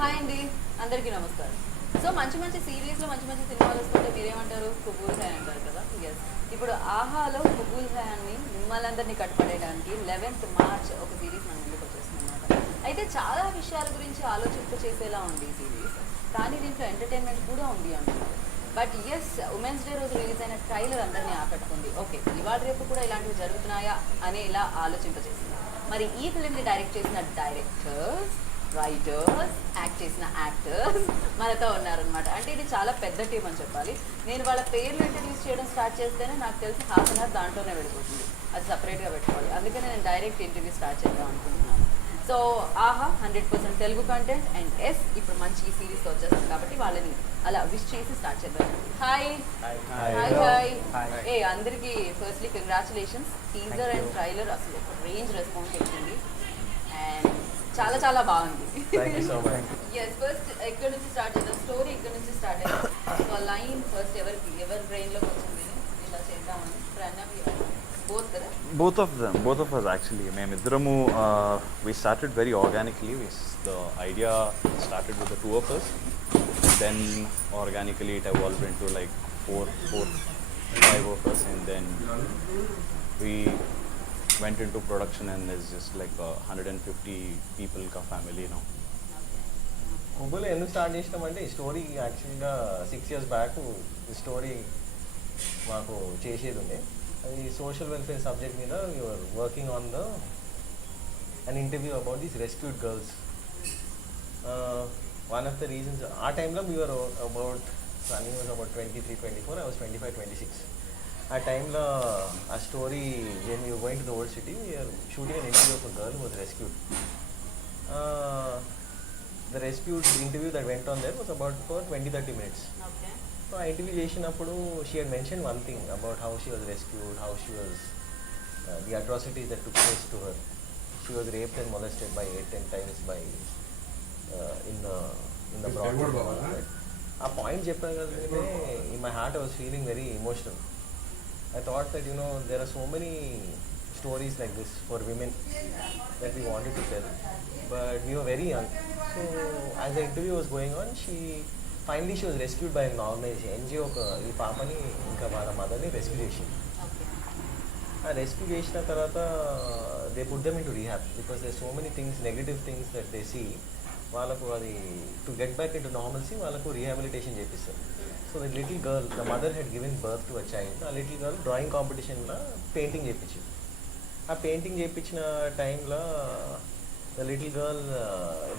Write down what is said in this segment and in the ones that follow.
హాయ్ అండి, అందరికీ నమస్కారం. సో మంచి మంచి సిరీస్లో మంచి మంచి సినిమాలు వస్తుంటే మీరేమంటారు? కుబూల్ హై అంటారు కదా. ఎస్, ఇప్పుడు ఆహాలో కుబూల్ హై అని మిమ్మల్ని అందరినీ కట్టుపడేయడానికి 11th March ఒక సిరీస్ మన ముందుకు వచ్చేస్తుంది అనమాట. అయితే చాలా విషయాల గురించి ఆలోచింప చేసేలా ఉంది ఈ సిరీస్, కానీ దీంట్లో ఎంటర్టైన్మెంట్ కూడా ఉంది అంటున్నారు. బట్ ఎస్, ఉమెన్స్ డే రోజు రిలీజ్ అయిన ట్రైలర్ అందరినీ ఆకట్టుకుంది. ఓకే, ఇవాళ రేపు కూడా ఇలాంటివి జరుగుతున్నాయా అని ఇలా ఆలోచింపజేసింది. మరి ఈ ఫిలింని డైరెక్ట్ చేసిన డైరెక్టర్స్, రైటర్స్, యాక్ట్ చేసిన యాక్టర్స్ మనతో ఉన్నారనమాట. అంటే ఇది చాలా పెద్ద టీం అని చెప్పాలి. నేను వాళ్ళ పేర్లు ఇంట్రడ్యూస్ చేయడం స్టార్ట్ చేస్తేనే నాకు తెలిసి హాఫ్ అన్ అవర్ దాంట్లోనే వెళ్ళిపోతుంది. అది సపరేట్గా పెట్టుకోవాలి. అందుకనే నేను డైరెక్ట్ ఇంటర్వ్యూ స్టార్ట్ చేద్దాం అనుకుంటున్నాను. సో ఆహా 100% తెలుగు కంటెంట్ అండ్ ఎస్ ఇప్పుడు మంచి ఈ సిరీస్తో వచ్చేస్తుంది కాబట్టి వాళ్ళని అలా విష్ చేసి స్టార్ట్ చేద్దాం. Hi hi hi. ఏ అందరికీ firstly congratulations. Teaser and trailer అసలు రేంజ్ రెస్పాన్స్ వచ్చింది అండ్ చాలా చాలా బాగుంది. ఎస్, ఫస్ట్ ఎక్కడి నుంచి స్టార్ట్ చేద్దాం? స్టోరీ ఇక్కడ నుంచి స్టార్ట్ అయ్యింది. సో ఆ లైన్ ఫస్ట్ ఎవరి బ్రెయిన్లోకి వచ్చింది ఇలా చేద్దామని? ప్రణవ్ both కదా? Both of us actually. Memiddramu, we started very organically. The idea started with the two of us. Then organically it evolved into like four, five of us, and then we went into production, and there's just like 150 people ka family now. Qubool ఎందుకు స్టార్ట్ చేసినామంటే ఈ స్టోరీ యాక్చువల్గా 6 years back ఈ స్టోరీ మాకు చేసేది ఉండే. అది social welfare subject మీద you are working on an interview about these rescued girls. One of the reasons ఆ టైంలో we are about Sunny was about 23-24, I was 25-26. ఆ టైంలో ఆ story when you going to the old city we are shooting an interview of a girl was rescued. The rescued interview that went on there was about for 20-30 minutes. So ఆ interview చేసినప్పుడు she head mention one thing about how she was rescued, how she was the atrocities that took place to her. She was raped and molested by 8-10 times by in the broad. ఆ పాయింట్ చెప్పగలిగితే in my heart I was feeling very emotional. I thought that there are so many stories like this for women that we wanted to tell, but we were very young. So as the interview was going on, finally she was rescued by an organization, NGO. ఈ పాపని ఇంకా వాళ్ళ మదర్ని రెస్క్యూ చేసింది. ఆ rescue చేసిన తర్వాత they put them in to rehab because they so many things, negative things that they see. వాళ్ళకు అది to get back in to normalcy వాళ్ళకు రీహాబిలిటేషన్ చేపిస్తారు. So the little girl, the mother had given birth to a child. ఆ little girl drawing కాంపిటీషన్లో painting చేయించింది. ఆ పెయింటింగ్ చేయించిన టైంలో the little girl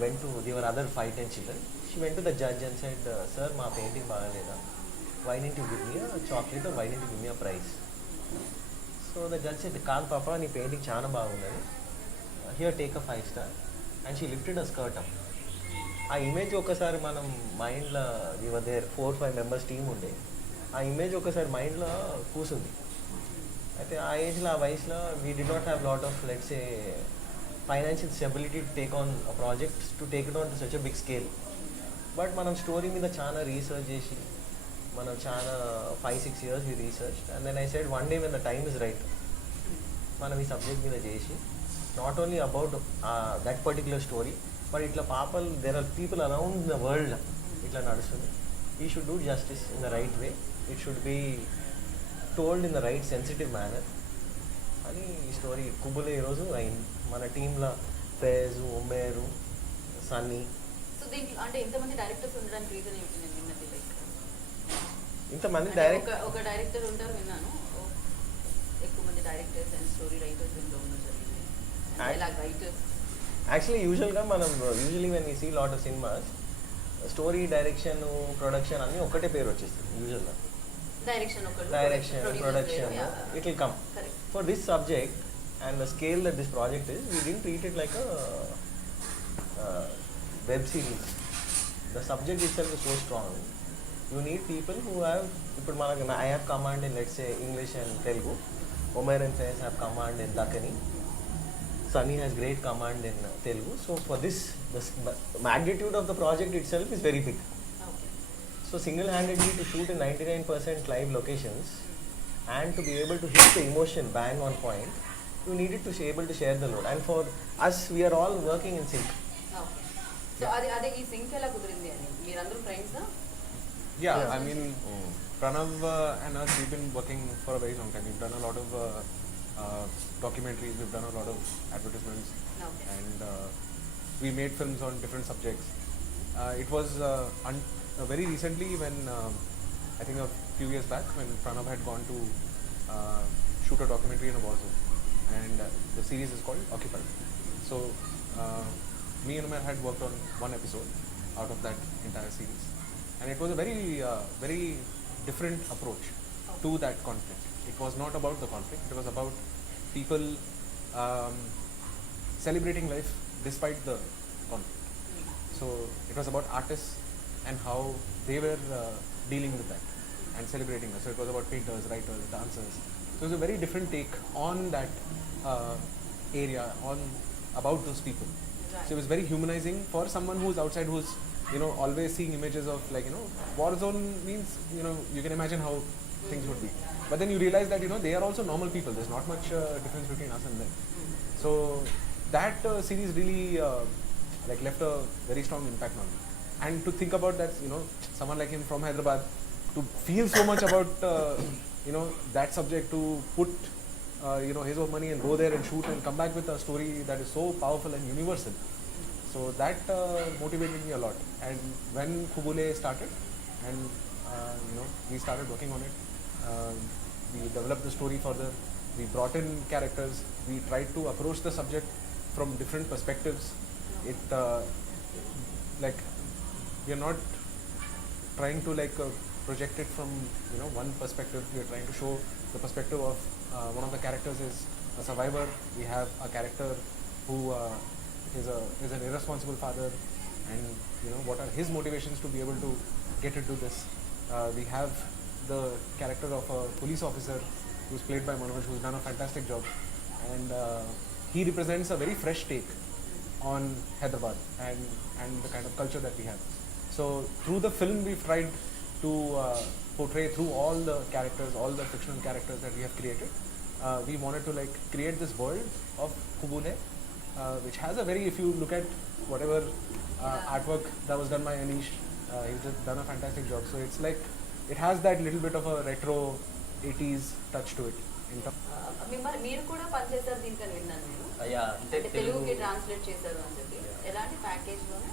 went to, there were other 5-10 children. She went to the judge and said, sir, my painting bagaleda. Why didn't you give me a chocolate or why didn't you give me a prize? So the judge said, kaad papa, nee painting chaana bagunnadi. Here, take a 5-star. And she lifted her skirt up. ఆ ఇమేజ్ ఒకసారి మనం మైండ్లో, we were there 4-5 members team ఉండే. ఆ ఇమేజ్ ఒకసారి మైండ్లో కూసుంది. అయితే ఆ ఏజ్లో, ఆ వయసులో we did not have lot of let's a financial stability to take on a project, to take it on to such a big scale. But మనం స్టోరీ మీద చాలా రీసెర్చ్ చేసి, మనం చాలా 5-6 years we research. And then I said one day when the time is right మనం ఈ subject మీద చేసి, not only about that particular story, but ఇట్లా పాపలు, there are people around the world ఇట్లా నడుస్తుంది. We should do justice in the right way. It should be told in the right sensitive manner అని ఈ స్టోరీ కుబుల్ ఈరోజు అయింది. మన టీంలో ఫైజ్, ఉమేర్, సన్నీ. సో దీంట్లో అంటే ఇంతమంది డైరెక్టర్స్ ఉండడానికి రీజన్ ఏంటి? నేను విన్నది లైక్ ఇంతమంది ఒక డైరెక్టర్ ఉంటారు విన్నాను, ఎక్కువ మంది డైరెక్టర్స్ అండ్ స్టోరీ రైటర్స్ దీంట్లో ఉన్న జరిగింది. ఇలా రైటర్స్ యాక్చువల్లీ యూజువల్గా మనం when you see lot of cinemas, story, direction, production అన్నీ ఒక్కటే పేరు వచ్చేస్తుంది యూజువల్గా. Direction, production, it will come. For this subject and the scale that this project is, we didn't treat it like a web series. The subject itself is so strong. You need people who have, I have command in, let's say, English and Telugu. Umair and Faiz have command in Dakani. Sunny has great command in Telugu. So for this, the magnitude of the project itself is very big. Okay. So single-handedly to shoot in 99% live locations and to be able to hit the emotion bang on point, you needed to be able to share the load. And for us, we are all working in sync. Okay. So అదే ఈ సింక్ ఎలా కుదిరింది అని మీరందరూ friends? Yeah, I mean, Pranav and us, we've been working for a very long time. We've done a lot of documentaries, we've done a lot of advertisements, and we made films on different subjects. It was very recently when, I think a few years back, when Pranav had gone to shoot a documentary in a war zone, and the series is called Occupied. So, me and Umair had worked on one episode out of that entire series. And it was a very different approach to that conflict. It was not about the conflict, it was about people celebrating life despite the conflict. So it was about artists and how they were dealing with that and celebrating it. So it was about painters, writers, dancers. So it was a very different take on that area, about those people. So it was very humanizing for someone who's outside, who's always seeing images of war zone means, you can imagine how things would be. But then you realize that, they are also normal people. There's not much difference between us and them. So that series really left a very strong impact on me. And to think about that, someone like him from Hyderabad, to feel so much about, that subject, to put, his own money and go there and shoot and come back with a story that is so powerful and universal. So that motivated me a lot. And when Qubool started, and we started working on it, we developed the story further. We brought in characters. We tried to approach the subject from different perspectives. It we are not trying to project it from one perspective. We are trying to show the perspective of one of the characters is a survivor. We have a character who is an irresponsible father, and what are his motivations to be able to get into this. We have the character of a police officer who's played by Manoj, who's done a fantastic job, and he represents a very fresh take on Hyderabad and the kind of culture that we have. So through the film we've tried to portray through all the characters, all the fictional characters that we have created. We wanted to create this world of Qubool, which has a very, if you look at whatever artwork that was done by Anish, he's just done a fantastic job. So it's it has that little bit of a retro 80s touch to it. మీరు కూడా పనిచేశారు దీనికని విన్నాను నేను. అంటే తెలుగుకి ట్రాన్స్లేట్ చేశారు అని చెప్పి. ఎలాంటి ప్యాకేజ్లోనే?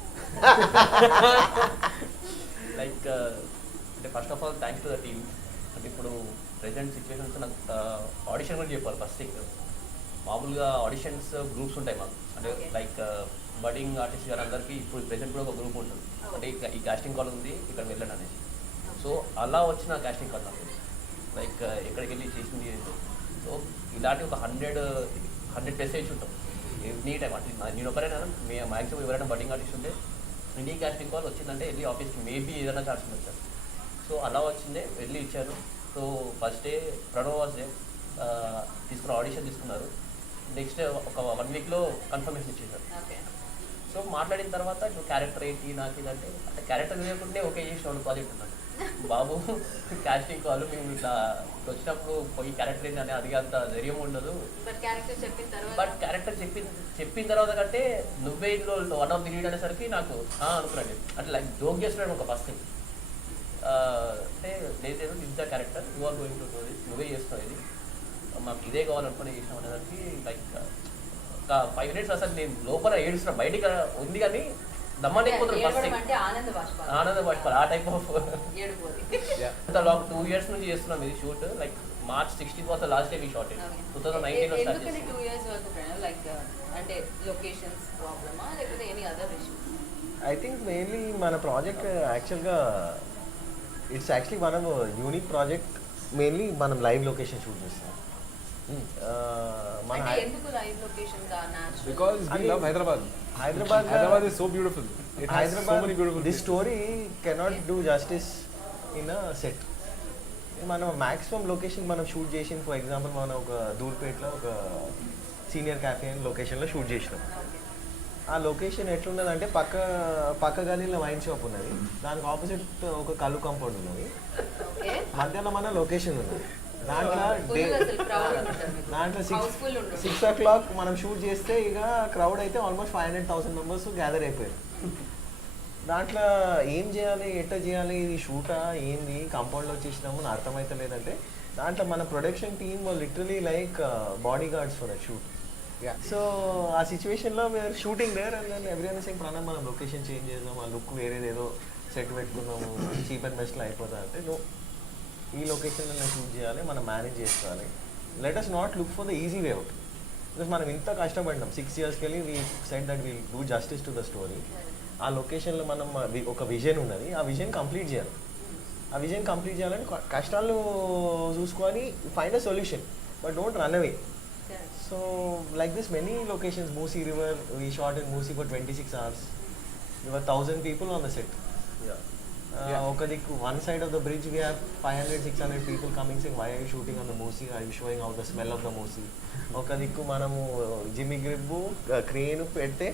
అంటే first of all thanks to the team. అంటే ఇప్పుడు ప్రెజెంట్ సిచ్యువేషన్స్ నాకు ఆడిషన్ కూడా చెప్పారు ఫస్ట్ థింగ్. మామూలుగా ఆడిషన్స్ గ్రూప్స్ ఉంటాయి మాకు, అంటే బడ్డింగ్ ఆర్టిస్ట్ గారు అందరికీ ఇప్పుడు ప్రెజెంట్ కూడా ఒక గ్రూప్ ఉంటుంది, అంటే ఈ కాస్టింగ్ కాల్ ఉంది ఇక్కడ వెళ్ళండి అనేసి. సో అలా వచ్చిన కాస్టింగ్ కాల్ నాకు ఎక్కడికి వెళ్ళి చేసింది. సో ఇలాంటి ఒక 100 మెసేజ్ ఉంటాం ఎనీ టైం. అంటే నేను ఒకరైనా మ్యాక్సిమం ఎవరైనా బడ్డింగ్ ఆర్టిస్ట్ ఉంటే ఎనీ కాస్టింగ్ కాల్ వచ్చిందంటే వెళ్ళి ఆఫీస్కి మేబీ ఏదైనా ఛాన్స్ వచ్చాను. సో అలా వచ్చిందే వెళ్ళి ఇచ్చాను. So first day Pranav was day తీసుకున్న ఆడిషన్ తీసుకున్నారు. నెక్స్ట్ ఒక 1 వీక్లో కన్ఫర్మేషన్ ఇచ్చేసారు. సో మాట్లాడిన తర్వాత ఇప్పుడు క్యారెక్టర్ ఏంటి నాకు ఇదంటే, అంటే క్యారెక్టర్ లేకుంటే ఓకే చేసిన ప్రాజెక్ట్ ఉన్నాడు బాబు. కాస్టింగ్ కాల్ మేము ఇట్లా వచ్చినప్పుడు పోయి క్యారెక్టర్ ఏంటి అని అడిగే అంత ధైర్యం ఉండదు. బట్ క్యారెక్టర్ చెప్పిన తర్వాత కంటే నువ్వే ఇందులో వన్ ఆఫ్ ది లీడ్ అనేసరికి నాకు అనుకున్నాను. అంటే జోక్ చేస్తున్నాడు ఒక ఫస్ట్ థింగ్. అంటే లేదు is the character, you are going to do this, నువ్వే చేస్తున్నావు, ఇది మాకు ఇదే కావాలనుకుని చేసినాం అనేసరికి ఒక 5 minutes అసలు నేను లోపల ఏడుస్తున్నా, బయటికి ఉంది కానీ దమ్మని ఆనంద బాష్పాలు ఆ టైప్ ఆఫ్. లాంగ్ 2 years నుంచి చేస్తున్నాం ఇది shoot. March 16th was the last day we shot it. 2019 లో స్టార్ట్ చేసాం. 2 years వరకు అంటే లొకేషన్స్ ప్రాబ్లమా లేకపోతే any other issue? I think mainly మన ప్రాజెక్ట్ యాక్చువల్గా ఇట్స్ యాక్చువల్లీ మనం యూనిక్ ప్రాజెక్ట్. మెయిన్లీ మనం లైవ్ లొకేషన్ షూట్ చేస్తాం. ఎందుకు లైవ్ లొకేషన్ గా? Because we love Hyderabad. Hyderabad is so beautiful. It has so many beautiful This story cannot do justice in a set. మనం maximum location మనం షూట్ చేసిన, for example మనం ఒక దూర్పేటలో ఒక సీనియర్ క్యాఫే అని లొకేషన్లో షూట్ చేసినాం. ఆ లొకేషన్ ఎట్లున్నదంటే పక్క గలీలో వైన్ షాప్ ఉన్నది, దానికి ఆపోజిట్ ఒక కళ్ళు కాంపౌండ్ ఉన్నది, మధ్యాహ్నం మన లొకేషన్ ఉన్నది. దాంట్లో 6 o'clock మనం షూట్ చేస్తే ఇక క్రౌడ్ అయితే ఆల్మోస్ట్ 500,000 members గ్యాదర్ అయిపోయారు. దాంట్లో ఏం చేయాలి, ఎట్లా చేయాలి, ఇది షూటా ఏంది, కాంపౌండ్లో వచ్చేసినాము అని అర్థమవుతలేదంటే దాంట్లో మన ప్రొడక్షన్ టీమ్ వాళ్ళు literally like bodyguards for a shoot. So ఆ సిచ్యువేషన్లో మేము shooting there and then everyone sing Pranav మనం లొకేషన్ చేంజ్ చేద్దాం, ఆ లుక్ వేరేదేదో సెట్ పెట్టుకున్నాము, చీప్ అండ్ బెస్ట్లో అయిపోతా అంటే నో, ఈ లొకేషన్లో నేను షూట్ చేయాలి, మనం మేనేజ్ చేసుకోవాలి. Let us not look for the easy way out. Because మనం ఇంత కష్టపడినాం 6 years వెళ్ళి we set that will do justice to the story. ఆ లొకేషన్లో మనం ఒక విజన్ ఉన్నది, ఆ విజన్ కంప్లీట్ చేయాలి. ఆ విజన్ కంప్లీట్ చేయాలని కష్టాలు చూసుకొని find a solution, but don't run away. So like this many locations, Musi river, we shot in Musi ఫర్ 26 hours. There were 1,000 people on the set. ఒక దిక్కు one side of the bridge we have 500-600 people coming saying why are you shooting on the Moosi, are you showing out the smell of the Moosi. ఒక దిక్కు మనము జిమ్మి గ్రిబ్బు క్రేన్ పెడితే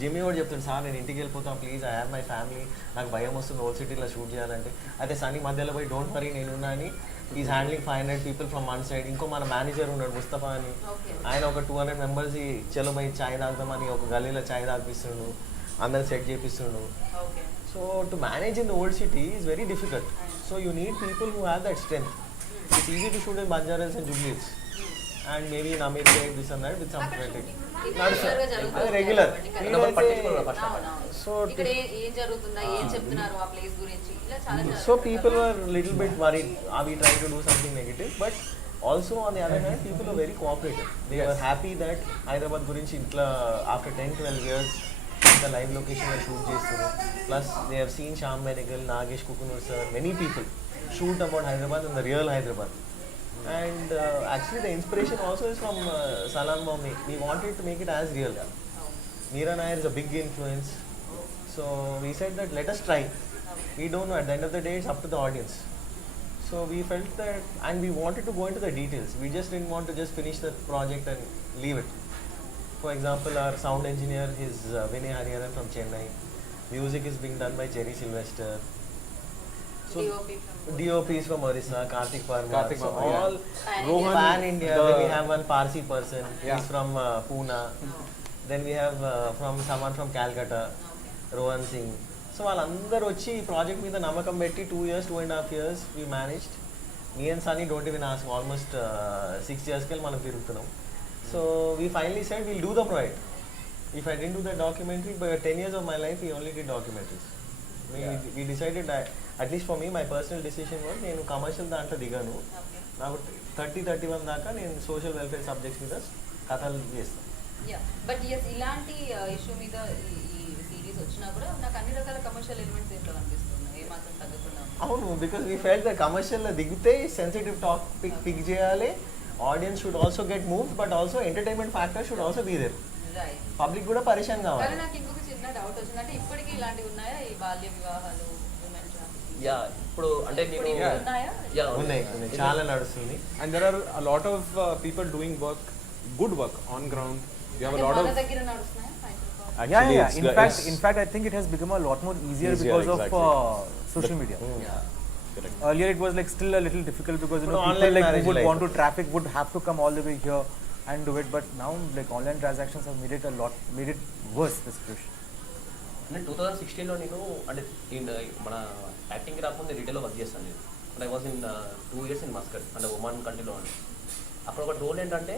జిమ్మి కూడా చెప్తాడు, సార్ నేను ఇంటికి వెళ్ళిపోతాను please, I have my family, నాకు భయం వస్తుంది ఓల్డ్ సిటీలో షూట్ చేయాలంటే. అయితే సన్నీ మధ్యలో పోయి డోంట్ వరీ నేనున్నా అని is handling 500 people from one side. ఇంకో మన మేనేజర్ ఉన్నాడు ముస్తఫా అని, ఆయన ఒక 200 members చలో పోయి ఛాయ్ తాగుదామని ఒక గల్లీలో ఛాయ్ తాగిపిస్తుండు, అందరు సెట్ చేపిస్తుండు. So to manage in the old city is very difficult. So you need people who have that strength. It's easy to shoot in Banjaras and Jubilees and maybe in Amir this and that with some credit. Regular. So people were a little bit worried, are we trying to do something negative? But also on the other hand, people are very cooperative. They were happy that Hyderabad gurinchi intla after 10-12 years the live location where shoot చేస్తారు. Plus they have seen Shyam Benegal, Nagesh Kukunur sir, many people shoot about Hyderabad and the real Hyderabad. And actually the inspiration also is from Salam Mommy. We wanted to make it as real. Meera Nair is a big influence. So we said that let us try. We don't know, at the end of the day it's up to the audience. So we felt that, and we wanted to go into the details. We just didn't want to just finish the project and leave it. For example, our sound engineer is Vinay Hariharan from Chennai. Music is being done by Jerry Sylvester. So DOP is from Orissa, Karthik Parmar. So all Rohan Pan India. Then we have one Parsi person. He's from Pune. Then we have from someone from Calcutta, Rohan Singh. So వాళ్ళందరూ వచ్చి ఈ ప్రాజెక్ట్ మీద నమ్మకం పెట్టి 2 years, 2.5 years we managed. Me and Sunny don't even ask, almost 6 years కెళ్ళి మనం తిరుగుతున్నాం. So we finally said we'll do the project. If I didn't do the documentary, but 10 years of my life we only did documentaries. We decided that, at least for me, my personal decision was నేను కమర్షియల్ దాంట్లో దిగాను. నాకు 30-31 దాకా నేను social welfare subjects మీద కథలు చేస్తాను. బట్ ఇలాంటి ఇష్యూ మీద ఈ సిరీస్ వచ్చినా కూడా నాకు అన్ని రకాల కమర్షియల్ ఎలిమెంట్స్ దీంట్లో కనిపిస్తున్నాయి, ఏమాత్రం తగ్గకుండా. అవును, బికాస్ వీ ఫెల్ట్ ద కమర్షియల్లో దిగితే సెన్సిటివ్ టాపిక్ పిక్ చేయాలి, audience should also get moved, but also entertainment factor should also be there. Right. Public కూడా పరిచయం కావాలి. కానీ నాకు ఇంకొక చిన్న డౌట్ వచ్చింది, అంటే ఇప్పటికీ ఇలాంటివి ఉన్నాయా ఈ బాల్య వివాహాలు, ఉమెన్ ట్రాఫికింగ్? యా, ఇప్పుడు అంటే నేను ఉన్నాయా? యా ఉన్నాయి, చాలా నడుస్తుంది. And there are a lot of people doing work, good work on ground. We have a lot of. మన దగ్గర నడుస్తున్నాయా? Actually, In fact, I think it has become a lot more easier because exactly. of social media. Yeah. Correct. Earlier it was like still a little difficult because But people online like who marriage would like want to traffic would have to come all the way here and do it. But now like online transactions have made it worse, the situation. అంటే 2016లో నేను అంటే మన యాక్టింగ్కి రాకుండా రిటైల్లో వర్క్ చేస్తాను నేను. అంటే I was in 2 years in Muscat, అంటే ఒమాన్ కంట్రీలో అని. అక్కడ ఒక రోల్ ఏంటంటే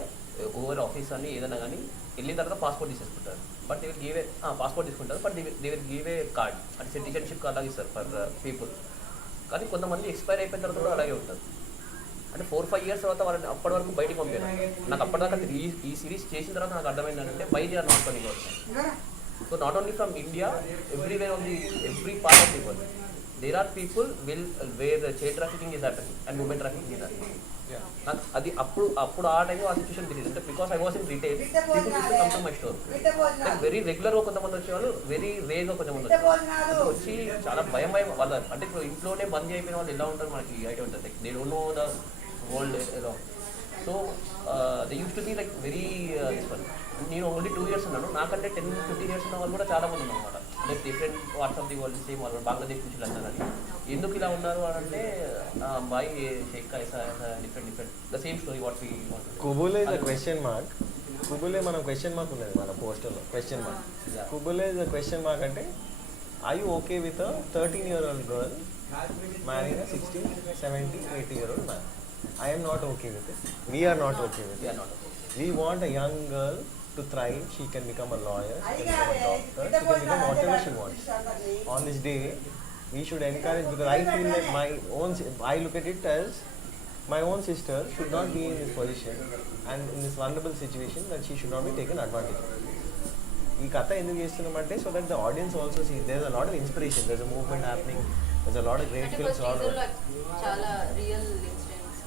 ఓవర్ ఆఫీస్ అని ఏదైనా కానీ వెళ్ళిన తర్వాత పాస్పోర్ట్ తీసేసుకుంటారు. But they will give a passport తీసుకుంటారు, but they will give a card, అంటే సిటిజన్షిప్ కార్డ్ లాగా ఇస్తారు ఫర్ పీపుల్. కానీ కొంతమంది ఎక్స్పైర్ అయిపోయిన తర్వాత కూడా అలాగే ఉంటుంది. అంటే 4-5 years తర్వాత వాళ్ళని అప్పటి వరకు బయటికి పంపాను. నాకు అప్పటిదాకా ఈ సిరీస్ చేసిన తర్వాత నాకు అర్థమైంది ఏంటంటే by they are not coming out. So not only from India, everywhere on the every part of the world there are people where child trafficking is happening and women trafficking is happening. నాకు అది అప్పుడు ఆ టైంలో ఆ situation తెలియదు. అంటే because I was in retail, people come to my store. Very రెగ్యులర్గా కొంతమంది వచ్చేవాళ్ళు, వెరీ రేర్గా కొంతమంది వచ్చేవాళ్ళు. వచ్చి చాలా భయం వాళ్ళ, అంటే ఇప్పుడు ఇంట్లోనే బంద్ అయిపోయిన వాళ్ళు ఎలా ఉంటారు మనకి ఐడియా ఉంటుంది. They don't know the world ఎలా. So they use to be like very this one. నేను ఓన్లీ 2 years ఉన్నాను, నాకంటే 10-15 years ఉన్న వాళ్ళు కూడా చాలా మంది ఉన్నారు అనమాట. Like different parts of the world, same వాళ్ళు బంగ్లాదేశ్ నుంచి వెళ్ళాలని. ఎందుకు ఇలా ఉన్నారు అని అంటే బాయ్ షేక్ different the same story what we want. Qubool is a question mark. కుబులే మనం క్వశ్చన్ మార్క్ ఉన్నది మన పోస్టర్లో క్వశ్చన్ మార్క్. Yeah. కుబులే క్వశ్చన్ మార్క్ అంటే I you okay with 13-year-old girl marrying a 60, 70, 80-year-old man? I am not okay with it. We are not okay with We it. are not okay. We want a young girl to thrive. She can become a lawyer, she can become a doctor, she can become whatever she wants. On this day, we should encourage, because I feel that I look at it as my own sister should not be in this position and in this vulnerable situation, that she should not be taken advantage of. ఈ కథ ఎందుకు చేస్తున్నామంటే so that the audience also see there is a lot of inspiration, there is a movement happening, there is a lot of great అంటే films first all టీజర్లో చాలా real incidents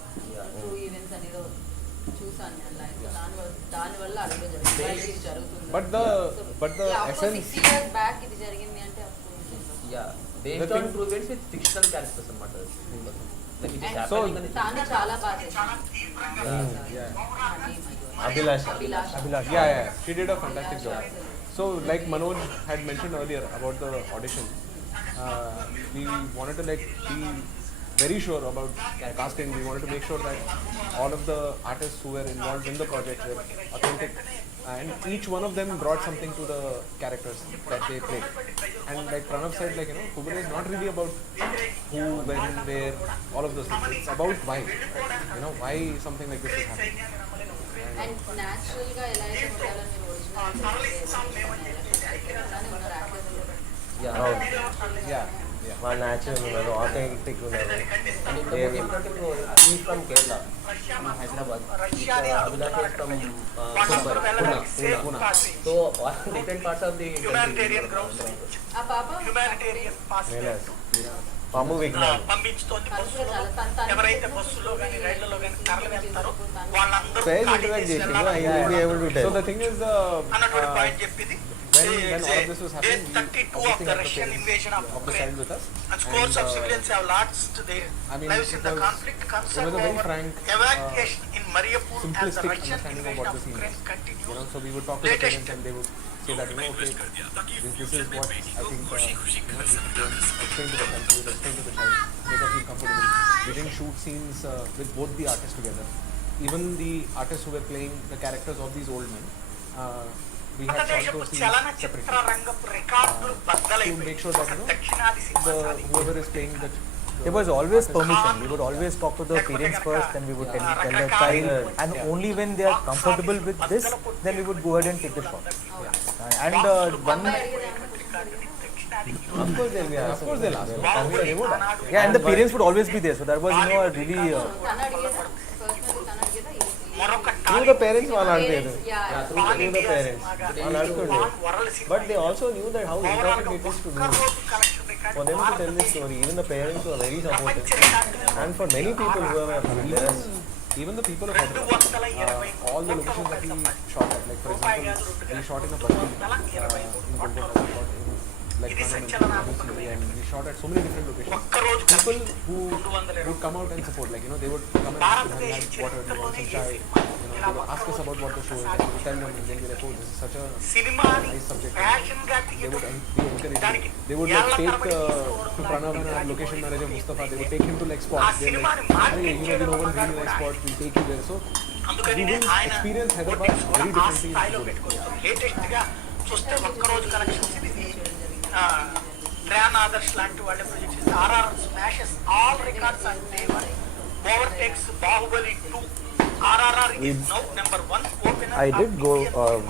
true events అనేది చూసాను నేను లైఫ్ దానివల్ల అడగడం జరుగుతుంది. But the essence. 6 years back ఇది జరిగింది అంటే Yeah, based on true events with fictional characters అన్నమాట. Like it is happening అని తాను చాలా బాగా చేశాను. Abhilash. Yeah, she did a fantastic job. So like Manoj had mentioned earlier about the audition, we wanted to like be very sure about casting. We wanted to make sure that all of the artists who were involved in the project were authentic, and each one of them brought something to the characters that they played. And like Pranav said, like, you know, Qubool is not really about who, when, where, all of those things. It's about why, you know, why something like this is happening. And natural గా ఎలా అయితే ఉండాలని మీరు original yeah. వాళ్ళు న్యాచురల్ ఉన్నారు, ఆథెంటిక్ ఉన్నారు. And ఇప్పుడు ఏంటంటే ఇప్పుడు ఈ ఫ్రమ్ కేరళ, హైదరాబాద్, అభిలాష్ ఫ్రమ్ Poona. So different parts of the ఆ పాప పాము విజ్ఞానం ఎవరైతే బస్సులో కానీ రైళ్లలో కానీ తరలి వెళ్తారో వాళ్ళందరూ Faiz interact చేసిండు, I will be able to tell. So the thing is, అన్నటువంటి పాయింట్ చెప్పింది. when all of this was happening, we 32 of obviously the had the Russian parents invasion of of the Ukraine child with us. and scores of And, civilians have lost their I mean, lives in it the was- conflict. it Concern was a very over frank, evacuation in Mariupol as the simplistic Russian understanding of invasion what of the scene Ukraine was. continues. You know, so we would talk to the parents and they would say that, you know, okay, this is what I think, you know, we should go and explain to the country, explain to the child, make us feel comfortable. We didn't shoot scenes with both the artists together. Even the artists who were playing the characters of these old men, we had shot భారతదేశపు those scenes చలనచిత్ర separately రంగపు రికార్డులు to బద్దలైపోయి make sure that, you know, దక్షిణాది సింహాసాది whoever is playing there was always permission. We would always talk to the parents first, then we would tell the child, and only when they are comfortable with this, then we would go ahead and take the shot. And one, Of course they'll be asked. Of course they'll ask. They would ask. yeah, and the parents would always be there. So that was, you know, a really తను అడిగేదా పర్సనల్ తను అడిగేదా మరొక Through the parents వాళ్ళు అడిగారు. Yeah Through the parents వాళ్ళు అడుగుతుండే. But they also knew that how important it is to do this. For them to tell this story, even the parents were very supportive. And for many people who are there, even the people of Hyderabad, all the locations that we shot at, like for example, we shot in a bus in Kolkata, we shot in like and we shot at so many different locations. People who would come out and support, like, you know, they would come and ask, have you had water, do you want some chai, you know, they would ask us about what the show is, and we would tell them, and then we're like, oh, this is such a సినిమాని nice subject. Fashion గా They would తీయడం be encouraging. They would like take to Pranav and our location manager Mustafa. They would take him to like spots. They're like, hey, you know, we know one really nice spot. We'll take you there. So అందుకని we will ఆయన experience Hyderabad very ఆ differently. స్థాయిలో పెట్టుకోవచ్చు. లేటెస్ట్ గా చూస్తే ఒక్కరోజు కలెక్షన్స్ ఇది డ్రాన్ ఆదర్శ్ లాంటి వాళ్ళ ప్రొజెక్ట్ చేస్తే RRR smashes all records and day 1 ఓవర్టేక్స్ Baahubali 2 RRR is now number 1 opener. I did go,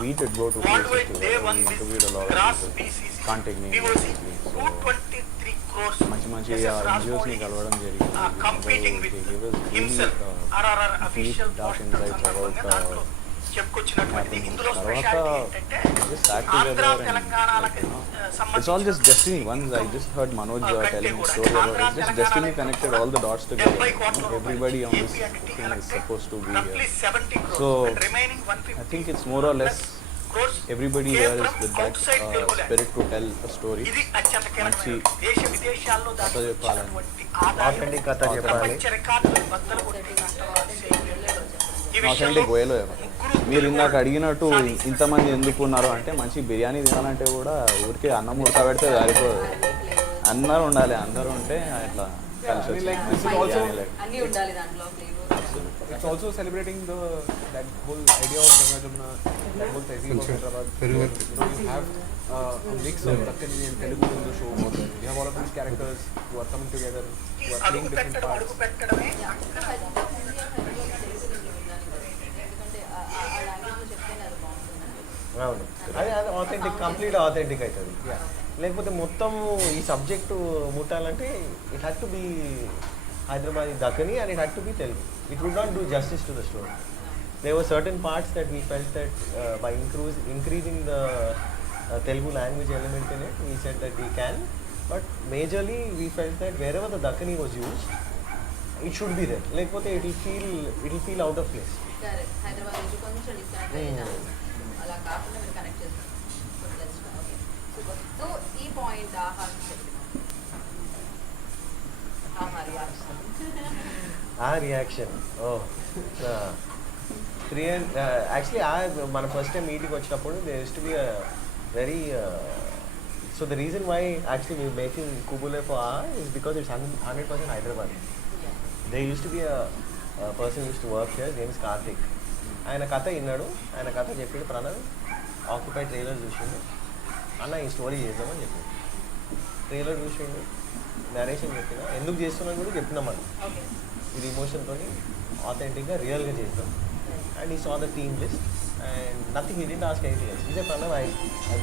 we did go to worldwide places day where 1 we interviewed a lot gross of people. BCC Can't take names, VOC obviously. So 223 crores. మంచి మంచి This is NGOs ని Rajmouli, కలవడం జరిగింది. competing with They gave us really himself. RRR official deep dark insights about దాంట్లో చెప్పుకొచ్చినటువంటిది. ఇందులో స్పెషాలిటీ తర్వాత ఏంటంటే just sat Andhra together and తెలంగాణలకు it's all just destiny. Once I just heard Manoj telling a story about it. Just destiny connected all the dots together. You know, everybody on this thing is supposed to be roughly here. 70 crores So, and remaining I 150 think it's more or less crores everybody came there is from with that outside Telugu land. spirit to tell a story. ఇది అత్యంత మంచి కీలకమైన దేశ విదేశాల్లో కథ చెప్పాలని. దాచినటువంటి ఆదాయం authentic కథ చెప్పాలి. ప్రపంచ రికార్డులు బద్దలు కొట్టినటువంటి ఈ విషయంలో అసలు గోయలో మీరు ఇందాక అడిగినట్టు ఇంతమంది ఎందుకు ఉన్నారు అంటే మంచి బిర్యానీ తినాలంటే కూడా ఊరికే అన్నం ఉడకబెడితే సరిపోదు, అందరూ ఉండాలి. అందరూ ఉంటే ఇట్లా కలిసి వచ్చి మంచి బిర్యానీ అన్నీ ఉండాలి దాంట్లో flavour It's also celebrating that whole idea of Ganga Jamuna, that whole tehzeeb of Hyderabad. You have a mix of Dakkani and Telugu in the show. Also. You have all of these characters who are coming together, who are playing different parts. అడుగు పెట్టడమే ఎందుకంటే ఆ లాంగ్వేజ్లో చెప్తేనే అది బాగుంటుంది. అవును, అదే అది ఆథెంటిక్, కంప్లీట్ ఆథెంటిక్ అవుతుంది. లేకపోతే మొత్తం ఈ సబ్జెక్టు ముట్టాలంటే it had to be Hyderabad Dakhani and it had to be Telugu. It would not do justice to the story. There were certain parts that we felt that by increasing the Telugu language element in it, we said that we can. But majorly, we felt that wherever the Dakkani was used, it should be there. Lekapothe it will feel out of place. Correct. Hyderabad నుంచి కొంచెం disconnect అయినా అలా కాకుండా మీరు connect చేస్తారు. Okay, super. So ఈ point Aha చెప్పినాం. Aha reaction actually మన ఫస్ట్ టైం మీటింగ్ వచ్చినప్పుడు they use to be very so the reason why actually we making Qubool for is because it's 100% Hyderabad. There used to be a person who used to work here, his name is Karthik. ఆయన కథ విన్నాడు, ఆయన కథ చెప్పాడు. Pranav occupy trailer చూసిండు, అన్న ఈ స్టోరీ చేద్దామని చెప్పాడు. ట్రైలర్ చూసిండు, నరేషన్ చెప్పిన, ఎందుకు చేస్తున్నాను కూడా చెప్పినాం మనం. ఇది ఎమోషన్తో ఆథెంటిక్గా రియల్గా చేద్దాం. And he saw the team list and nothing, he didn't ask anything else. He said, Pranav, I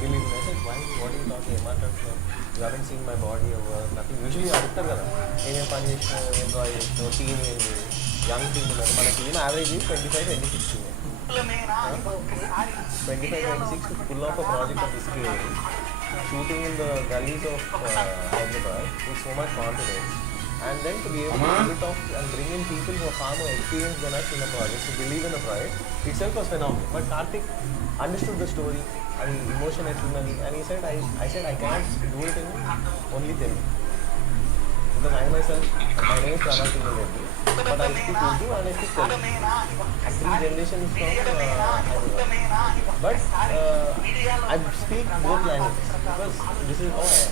believe in it. I said, why? What are you talking about? You haven't seen my body or nothing. Usually అడుగుతారు కదా, ఏమేం పని చేసినావు, ఏం డ్రా చేసినావు, టీమ్ ఏంటి, young team ఉన్నారు. మన team average 25-26 25-26 pull off a project of this scale, shooting in the gullies of Hyderabad with so much confidence. And then to be able to pull it off and bring in people who are far more experienced than us in the project, to believe in the project, itself was phenomenal. But Karthik understood the story and emotion at Sunani, and he said, I said I can't do it in only Telugu. Because I myself, my name is Pranav, but I speak Urdu and I speak Telugu. 3 generations from Hyderabad. But I speak both languages because this is how I am.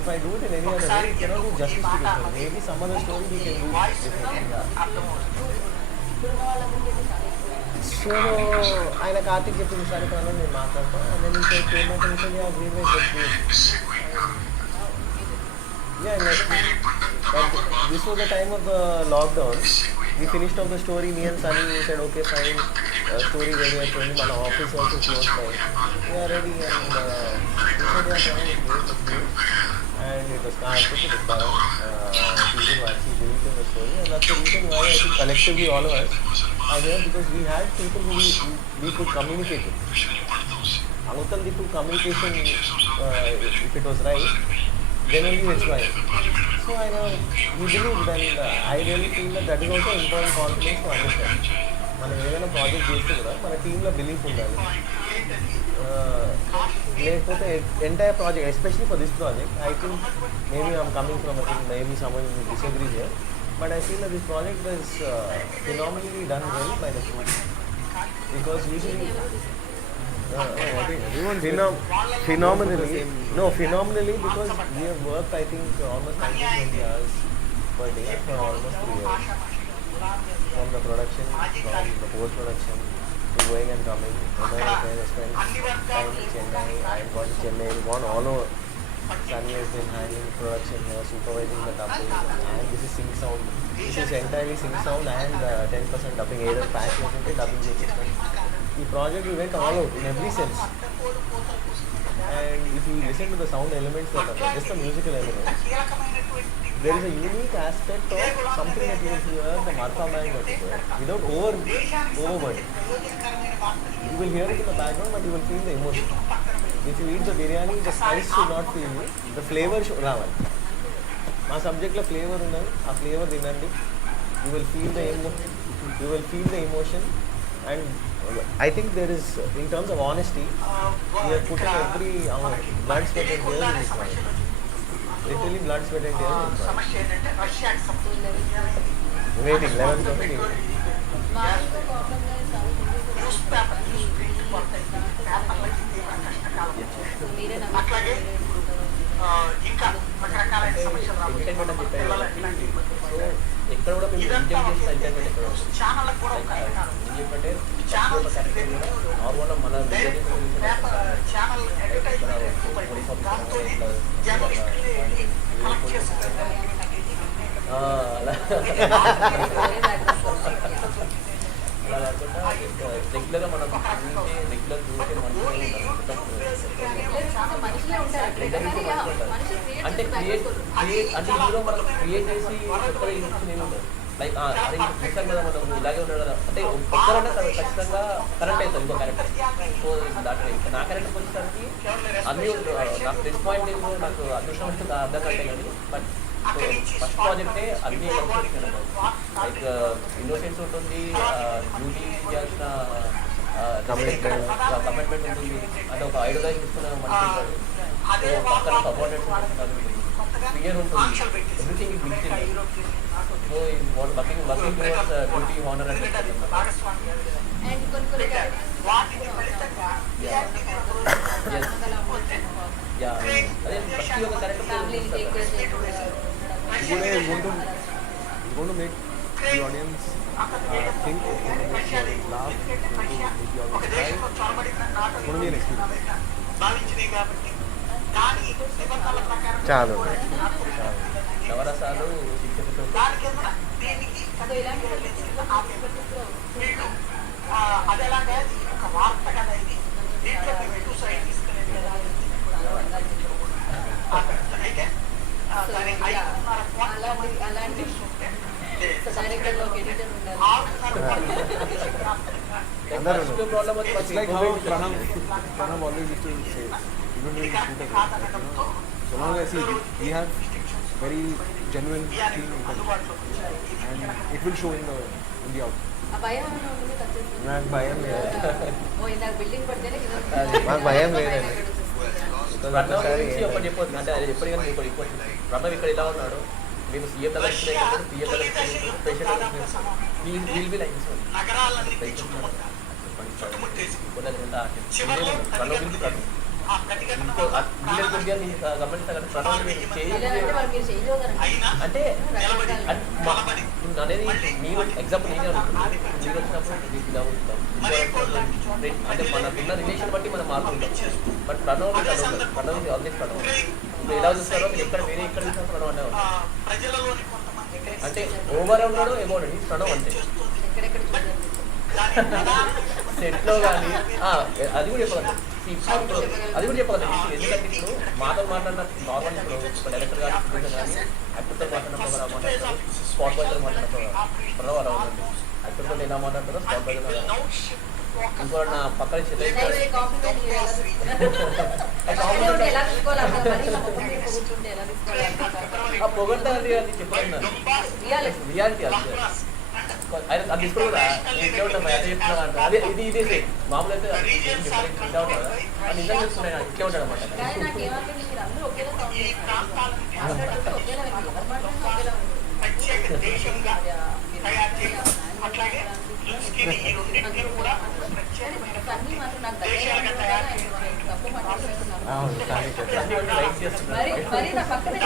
If I do it in any other way, it cannot do justice to the story. Maybe some other story we can do differently. So, ఆయన కార్తిక్ చెప్పింది సరే ప్రణవ్ నేను మాట్లాడతాను. And then he said, yeah, agree with yeah, but this was the time of the lockdown. We finished off the story, me and Sunny, we said, okay, fine, story ready, I told him, my office also closed by. We are ready, and we said, yeah, fine, let's do it. And it was Karthik, it was Pranav, people who actually believed in the story, and that's the reason why I think collectively all of us are here, because we had people who we could communicate with. Anutal the two communication, if it was right, then only it's right. So I know, we believe that, I really feel that is also important confidence to understand. మనం ఏదైనా ప్రాజెక్ట్ చేస్తే కూడా మన టీంలో belief ఉండాలి. లేకపోతే entire project, especially for this project, I think maybe I'm coming from I think maybe someone will disagree here, but I feel that this project is phenomenally done well by the team. Because usually phenomenally because we have worked, I think, almost 90-20 hours per day for almost 3 years. From the production, from the post-production, to going and coming. Umair has spent time in Chennai, I have gone to Chennai, we've gone all over. Sunny has been handling production here, supervising the dubbing, and this is sync sound. This is entirely sync sound and 10% dubbing, either patches into dubbing system. The project we went all out in every sense. And if you listen to the sound elements that are there, just the musical elements, there is a unique aspect of something that you will hear, the Martha man that is there, without overwhelming. You will hear it in the background, but you will feel the emotion. If you eat the biryani, the spice should not feel you, the flavor should రావాలి. మా సబ్జెక్ట్లో ఫ్లేవర్ ఉన్నది, ఆ ఫ్లేవర్ తినండి. You will feel the emotion, and I think there is, in terms of honesty, we are putting every blood, sweat and tears in this project. Literally blood, sweat and tears in this project. Waiting, 11 something. అట్లాగే ఇంకా రకరకాలైన సమస్యలు రావచ్చు. So ఎక్కడ కూడా మేము ఇంజెక్ట్ చేసిన ఎంటర్టైన్మెంట్ ఎక్కడ ఉంటుంది ఛానళ్ళకు కూడా ఒక లైక్ కారణం. ఎందుకంటే ఛానల్ క్యారెక్టర్ కూడా నార్మల్గా మన ఛానల్ అడ్వర్టైజ్మెంట్ దాంతోనే జర్నలిస్టులే వెళ్ళి కలెక్ట్ చేసుకుంటారు. అలా అలా కాకుండా రెగ్యులర్గా మనం రెగ్యులర్ చూసే మనుషులే ఉంటారు అంటే క్రియేట్ అంటే ఇందులో మనం క్రియేట్ చేసి కొత్త ఇన్ఫర్మేషన్ ఏమి ఉండదు లైక్ అదే చూసాం కదా మనం ఇలాగే ఉన్నాడు కదా అంటే ఒక్కరంటే ఖచ్చితంగా కరెక్ట్ అవుతుంది ఇంకో క్యారెక్టర్ సో దాంట్లో నా క్యారెక్టర్కి వచ్చేసరికి అన్నీ నాకు ప్లస్ పాయింట్ ఏమో నాకు అదృష్టం అంటే అర్థం కంటే కానీ బట్ సో ఫస్ట్ ప్రాజెక్టే అన్నీ కలిసి వచ్చినాయి లైక్ ఇన్నోసెన్స్ ఉంటుంది డ్యూటీ చేయాల్సిన కమిట్మెంట్ ఉంటుంది అంటే ఒక ఐడియా తీసుకున్న మనిషి ఉంటాడు సో పక్కన సపోర్టెడ్ క్లియర్ ఉంటుంది everything is mix so working towards duty honour అంటే అండ్ కొన్ని కొన్ని యా అదే ప్రతి ఒక్క ఫ్యామిలీని take care Qubool is going to make the audience think, it's going to make the audience laugh, it's going to make the audience cry. It's going to be an experience. భావించినాయి కాబట్టి దాని నిబంధనల ప్రకారం చాలు నవరసాలు 6 ఎపిసోడ్స్ దాని కింద దీనికి వీళ్ళు అది ఎలాగా ఒక వార్త కదా ఇది దీంట్లో మేము ఎక్కువ సైడ్ తీసుకునేది కదా అయితే దాని 5:30 అలాంటి డైరెక్టర్ ఒక ఎడిటర్ ఉండాలి ఫస్ట్ ప్రాబ్లమ్ వచ్చి It's like how Pranav always used to say, even during the shoot of it, like, so long as we have very genuine feeling and it will show in the output. ఆ భయం ఏమైనా ఉంటుంది ఖచ్చితంగా నాకు భయం లేదు ఓ ఇందాక బిల్డింగ్ పడితేనే మాకు భయం లేదండి ప్రణవ్ గురించి ఒకటి చెప్పొచ్చు అంటే అది ఎప్పటికైనా మీకు రిపోర్ట్ ప్రణవ్ ఇక్కడ ఇలా ఉన్నాడు మేము సీఎం దగ్గర పిఎం దగ్గర patient will be like this one నగరాలన్నీ చుట్టుముట్టేసి ప్రణవ్ గురించి ఆ ప్రతిఘటన ఇంకో వీళ్ళకి కొద్దిగా నేను గమనిస్తాను ప్రణవ్ చేంజ్ అంటే వాళ్ళు మీరు చేంజ్ అవుతారండి అయినా అంటే అనేది మీరు ఎగ్జాంపుల్ నేనే అనుకుంటున్నాను మీరు వచ్చినప్పుడు ఇలా ఉంటాం అంటే మనకున్న రిలేషన్ బట్టి మనం మారుతుంటాం బట్ ప్రణవ్ ప్రణవ్ ఆల్వేస్ ప్రణవ్ ఇప్పుడు ఎలా చూస్తారో మీరు ఎక్కడ వేరే ఎక్కడ చూసినా ప్రణవ్ అనే ప్రజలలోని కొంతమంది అంటే ఓవర్ ఉన్నాడు అబౌట్ అండి ప్రణవ్ అంటే ఎక్కడెక్కడ చూడాలి సెట్లో కానీ అది కూడా చెప్పగలను ఇప్పుడు అది కూడా చెప్పగలను ఎందుకంటే ఇప్పుడు మాతో మాట్లాడిన నార్మల్ ఇప్పుడు ఒక డైరెక్టర్ కానీ ప్రొడ్యూసర్ కానీ యాక్టర్తో మాట్లాడినప్పుడు ఎలా మాట్లాడతారు స్పాట్ బాయ్తో మాట్లాడినప్పుడు ప్రణవ్ అలా ఉందండి యాక్టర్తో ఎలా మాట్లాడతారో స్పాట్ బాయ్తో ఇంకో నా పక్కన పొగడతా అది చెప్పాను రియాలిటీ అది అది తీసుకోరా ఇంట్లో ఉంటాం అదే చెప్తున్నా అంట అదే ఇది ఇదే మామూలు అయితే ఇంటా ఉంటాడు అది నిజంగా చూస్తున్నాయి ఇట్లే ఉంటాడు అనమాట ప్రత్యేక దేశంగా తయారు చేయడం అట్లాగే లుస్కిని ఈ రెండింటిని కూడా ప్రత్యేకమైన దేశాలుగా తయారు చేయడం లైక్ చేస్తున్నారు మరి నా పక్కనే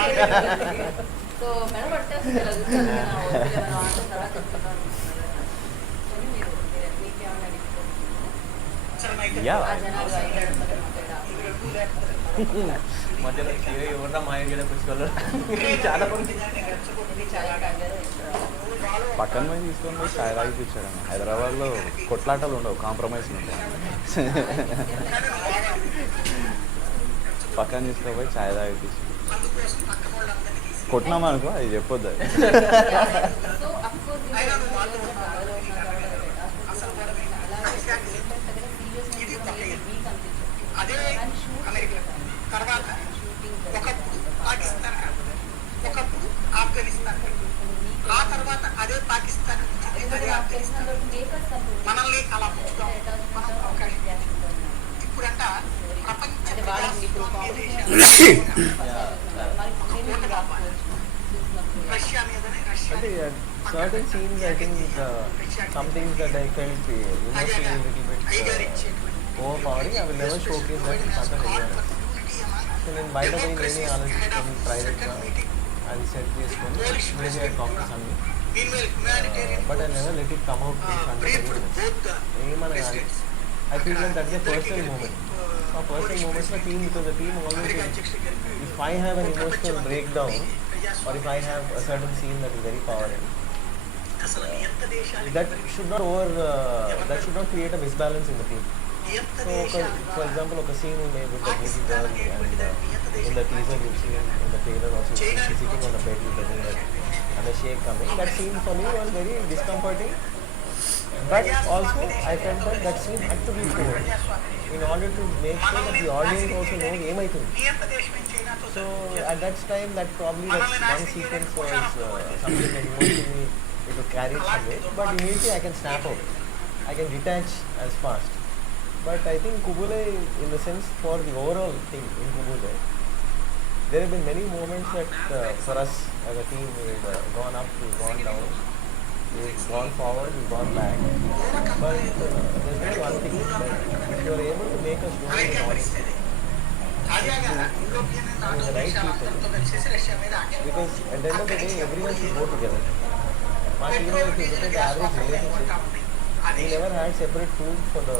సో మెడ పట్టేస్తుంది Yeah. మధ్యలో ఎవరన్నా మా ఇంటికి కూర్చోవాలి చాలా మంది పక్కన పోయి తీసుకొని పోయి చాయ్ తాగిపించాడు అన్న హైదరాబాద్లో కొట్లాటలు ఉండవు కాంప్రమైజ్లు ఉంటాయి పక్కన తీసుకుపోయి చాయ్ తాగిపించి కొట్టినామనుకో అది చెప్పొద్దు అది అదే అమెరికా తర్వాత ఒకప్పుడు పాకిస్తాన్ ఒకప్పుడు ఆఫ్ఘనిస్తాన్ ఆ తర్వాత అదే పాకిస్తాన్ అదే ఆఫ్ఘనిస్తాన్ మనల్ని అలా మనం అవకాశం ఇప్పుడంట ప్రపంచ రష్యా మీదనే అంటే certain scenes I think some things that I felt emotionally a little bit overpowering. I will never showcase that in front of anyone else. So నేను బయట పోయి నేనే ఆలోచించుకొని ప్రైవేట్గా అది సెట్ చేసుకొని maybe I talk to Sammy Meanwhile, humanitarian but I groups, never let it come out in front of briefed anyone. both the presidents. I feel like that's a ఇద్దరికి personal కలిపి, moment. A personal police moment for team because the team always America is, అధ్యక్షుడు కలిపి if I have an emotional ప్రపంచమంతా breakdown or if I ప్రజాస్వామ్య have a certain scene that is very powerful, అసలు ఎంత దేశానికి that should not that should not create a misbalance in the team. ఎంత So దేశాలు for example, ఒక scene we made with the beauty Pakistan girl అనేటువంటిది and ఎంత in the teaser you see in the trailer also you see she's sitting on the bed with the mirror and the shake coming. That scene for me was very discomforting. But also I felt that scene had to be told in order to make sure that the audience also knows ఏమైతుంది. నీ ఎంత దేశం చైనాతో So at that time that probably that one sequence was something that emotionally it would carry it some way. But immediately I can snap out. I can detach as fast. But I think Qubool, in the sense for the overall thing in Qubool, there have been many moments that for us as a team we've gone up, we've gone down, we've gone forward, we've gone back. But there's only one thing, that if you are able to make a story with honesty, తాజాగా European NATO దేశాలు అందరితో కలిసి రష్యా మీద ఆంక్షలు because at the end of the day everyone should go together. My team, if you look at the average relationship, we never had separate food for the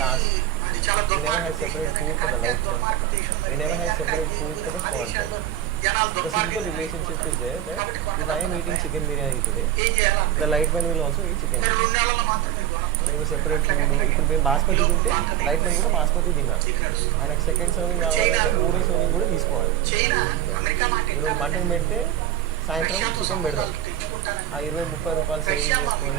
task. అది చాలా We never had దుర్మార్గం separate food for the life. దుర్మార్గ దేశం We never had separate food for the ఆ sponsor. దేశాల్లో జనాలు The simple దుర్మార్గం relationship is there that if I am eating chicken biryani today, ఏం చేయాలి the light man will also eat chicken. మీరు 2 నెలల్లో మాత్రమే There was separate food. ఇప్పుడు మేము బాస్మతి తింటే లైట్ మ్యాన్ కూడా బాస్మతి తినాలి. ఆయనకు సెకండ్ సర్వింగ్ కావాలంటే మూడో సర్వింగ్ కూడా తీసుకోవాలి. చైనా అమెరికా మాట ఇప్పుడు మటన్ పెడితే సాయంత్రం రష్యాతో చికెన్ పెడతాం. సంబంధాలు తెంచుకుంటానని ఆ 20-30 రూపాయలు సేవింగ్ చేసుకొని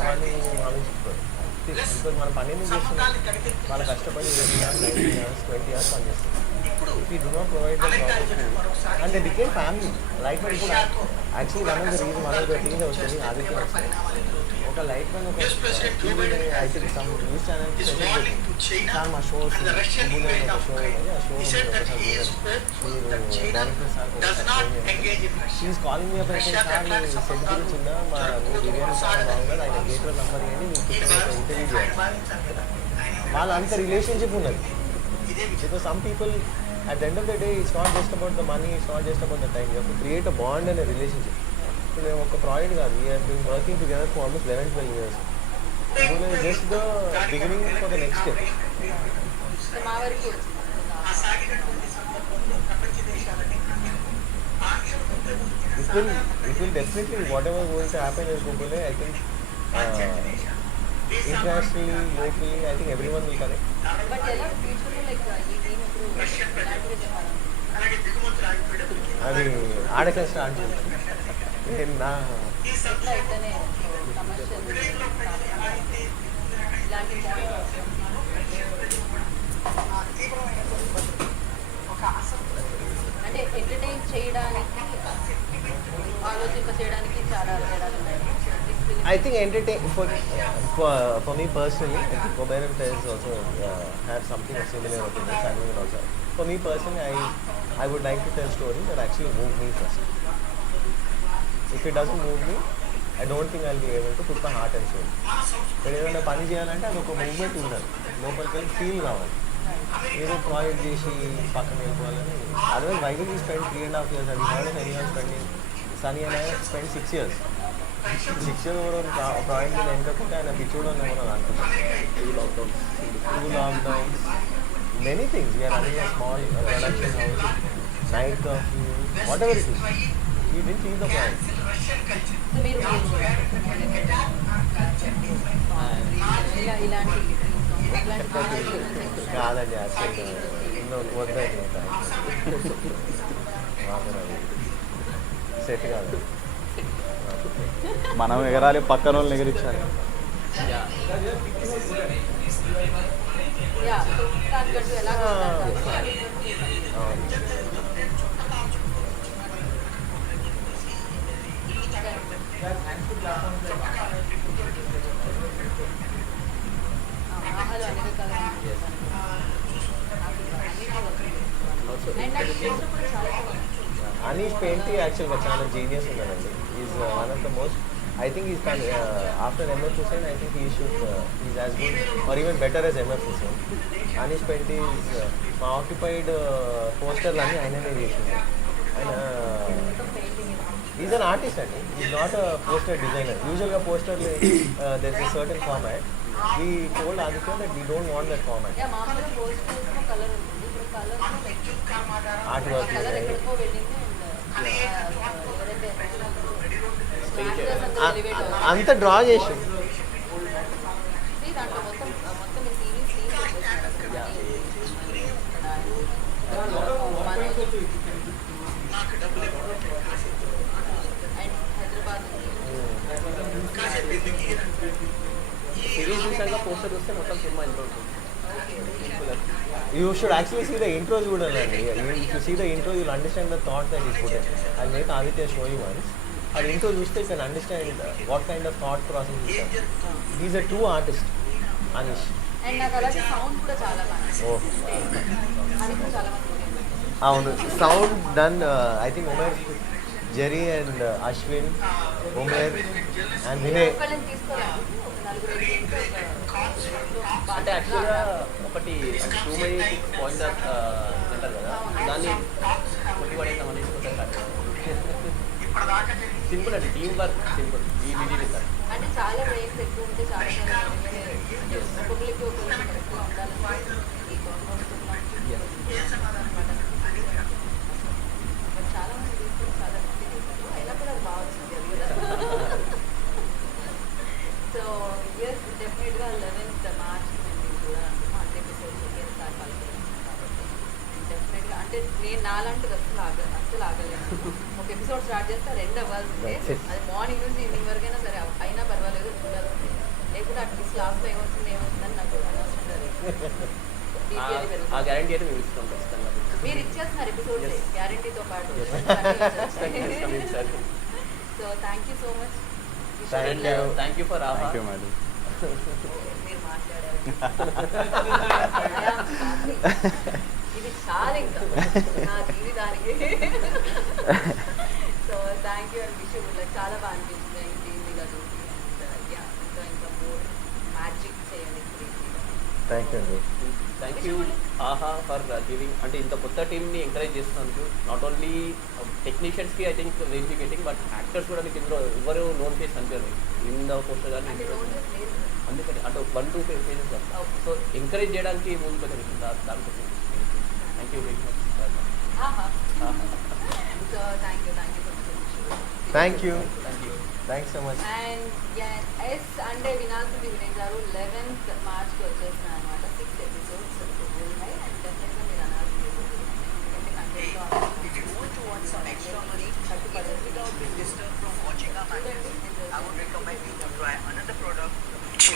అవన్నీ ఆలోచించుకోవాలి. బికాజ్ మన పని ఎందుకు చేస్తున్నాం, సంబంధాలు కలిపి వాళ్ళు కష్టపడి 18 hours, 19 hours, 20 hours పని చేస్తారు. ఇప్పుడు If we do not provide the America proper అధ్యక్షుడు food, మరొకసారి and they became family. Like when రష్యాతో actually one of the reasons, one of the things I was telling Aditya was పరిణామాలు ఎదురవుతాయి. ఒక లైట్ మ్యాన్ ఒక US President Joe TV Biden I think some news channel is warning to China sir మా show and the Russian invasion of Ukraine. He said that he is hopeful that China does not engage in Russia. She is calling me అప్పుడు రష్యాతో సార్ ఎట్లాంటి సెంటిమెంట్ సంబంధాలు చిన్న మా బిర్యానీ చాలా బాగుంది ఆయన గేటర్ నంబర్ ఇవ్వండి మీకు ఇంటర్వ్యూ ఆయన చేయాలి. భావించారు కదా ఆయన వాళ్ళ అంత రిలేషన్షిప్ ఉన్నది. ఇదే Because some people, at the end of the day, it's not just about the money, it's not just about the time. You have to create a bond and a relationship. So, మేము ఒక ప్రాజెక్ట్ కాదు, we have been working together for almost 11-12 years. Qubool is just the beginning for the next step. So మా వరకు వచ్చింది ఆ సాగినటువంటి సందర్భంలో ప్రపంచ దేశాలన్నీ ఆంక్షలు It will definitely, whatever going to happen in Qubool, I think internationally, locally, I think everyone will connect. But ఎలా ఫ్యూచర్లో లైక్ ఈ టీం ఇప్పుడు ఇలాంటివి చెప్పాలి అలాగే దిగుమతులు ఆగిపోయేటప్పటికి అది ఆడక స్టార్ట్ చేసి నా ఈ ఎట్లా ఇట్లనే కమర్షియల్ ఇలాంటి పాయింట్ ఆ తీవ్రమైనటువంటి ఒక అసంతృప్తి అంటే ఎంటర్టైన్ చేయడానికి ఆలోచింప చేయడానికి చాలా తేడాలు ఉన్నాయి I think entertain for me personally, I think Umair and Faiz also have something of similar opinions. And even also, for me personally, I would like to tell stories that actually move me first. If it doesn't move me, I don't think I'll be able to put my heart and soul. But ఏదైనా పని చేయాలంటే అది ఒక మూవ్మెంట్ ఉండాలి, లోపలికి వెళ్ళి ఫీల్ కావాలి. ఏదో ప్రాజెక్ట్ చేసి పక్కన వెళ్ళిపోవాలని. Otherwise why will you spend 3.5 years? Have you heard of anyone spending? Sunny and I have spent 6 years. 6 years over a project with enterprise and a picture on two lockdowns, many things. We are running a small production house, night curfew, whatever it is. We didn't leave the point. So మీరు ఇలాంటి కాదండి అసలు వద్దండి సెట్ కాదు. మనం ఎగరాలి, పక్కన వాళ్ళని ఎగిరించాలి. యా సో దానికంటూ ఎలా ఆహాలు అన్ని రకాల అండ్ నాకు చూసినప్పుడు చాలా Anish Painty actually was a genius in the He's one of the most. I think he's done after MF Hussain. I think he's as good or even better as MF Hussain. Anish Painty is occupied poster lani ayane chesindi. And He's an artist, and he's not a poster designer. Usually, a poster there's a certain format. We told Aditya that we don't want that format. Yeah మామూలుగా పోస్టర్స్ లో కలర్ ఉంటుంది ఇప్పుడు colour Art work is colour very- ఎక్కడికో వెళ్ళింది ఎవరైతే అంత డ్రా చేసి దాంట్లో మొత్తం మొత్తం ఈ సిరీస్ అండ్ హైదరాబాద్ సిరీస్ చూసాక పోస్టర్ చూస్తే మొత్తం సినిమా ఇంట్లో ఉంటుంది. you should actually see the intro చూడాలండి. If you see the intro, you'll understand the thought that he's put in. I'll make Aditya show you once. Our intro చూస్తే you can understand what kind of thought process he has. He's a true artist, Anish. And నాకు అలాగే సౌండ్ కూడా చాలా బాగా Oh. అది కూడా చాలా మంది అవును sound done I think Umer, Jerry and Ashwin, Umer and Vinay. ఒక్కళ్ళని తీసుకోలేదు ఒక నలుగురు అంటే యాక్చువల్గా ఒకటి టూ మై పాయింట్ అంటారు కదా, దాన్ని కొట్టి పడేద్దామని సింపుల్ అండి, టీమ్ వర్క్ సింపుల్. ఈ బిలీవ్ ఇస్తారు అంటే చాలా బ్రెయిన్స్ ఎక్కువ ఉంటే చాలా ఒక్కొక్కరికి ఒక్కొక్కరికి కరెక్ట్గా ఉండాలని ఈ చాలా మంది తీసుకొని చాలా మంది తీశారు అయినా కూడా అది బాగా వచ్చింది అది కదా. సో ఇయర్స్ డెఫినెట్గా 11th March మేము కూడా 100 episodes ఒకేసారి పలుకుతున్నాం కాబట్టి డెఫినెట్గా అంటే నేను నాలాంటిది అస్సలు ఆగలేను. ఒక ఎపిసోడ్ స్టార్ట్ చేస్తే 2 అవ్వాల్సిందే, అది మార్నింగ్ నుంచి ఈవినింగ్ వరకైనా సరే అయినా పర్వాలేదు చూడాల్సిందే. లేకపోతే అట్లీస్ట్ లాస్ట్లో ఏమొచ్చిందని నాకు అనవసరం కాదు. ఆ గ్యారంటీ అయితే మేము ఇస్తాం ఖచ్చితంగా. మీరు ఇచ్చేస్తున్నారు ఎపిసోడ్స్ గ్యారంటీతో పాటు. So thank you so much. Thank you for Aha. Thank you madam. మీరు మాట్లాడారు ఇది చాలా ఇంకా నా జీవితానికి. So thank you and wish you good luck. చాలా బాగా అనిపించింది ఇంటిగా చూసి. ఇంకా ఇంకా మోర్ మ్యాజిక్ చేయండి. థ్యాంక్ యూ అండి. Thank you Aha for giving, అంటే ఇంత కొత్త టీమ్ని ఎంకరేజ్ చేస్తున్నందుకు. నాట్ ఓన్లీ టెక్నీషియన్స్కి I think will be getting, but actors కూడా మీకు ఇందులో ఎవరు నోన్ ఫేస్ అనిపించారు ఇన్ ద పోస్టర్ కానీ. అందుకని అంటే 1-2 ఫేజెస్ సో ఎంకరేజ్ చేయడానికి ముందుకు వచ్చాను దానికోసం. Thank you very much. So thank you so much. Thank you thank you. Thanks so much. And yes అంటే వినాల్సింది వినేశారు 11th March వచ్చేస్తుంది.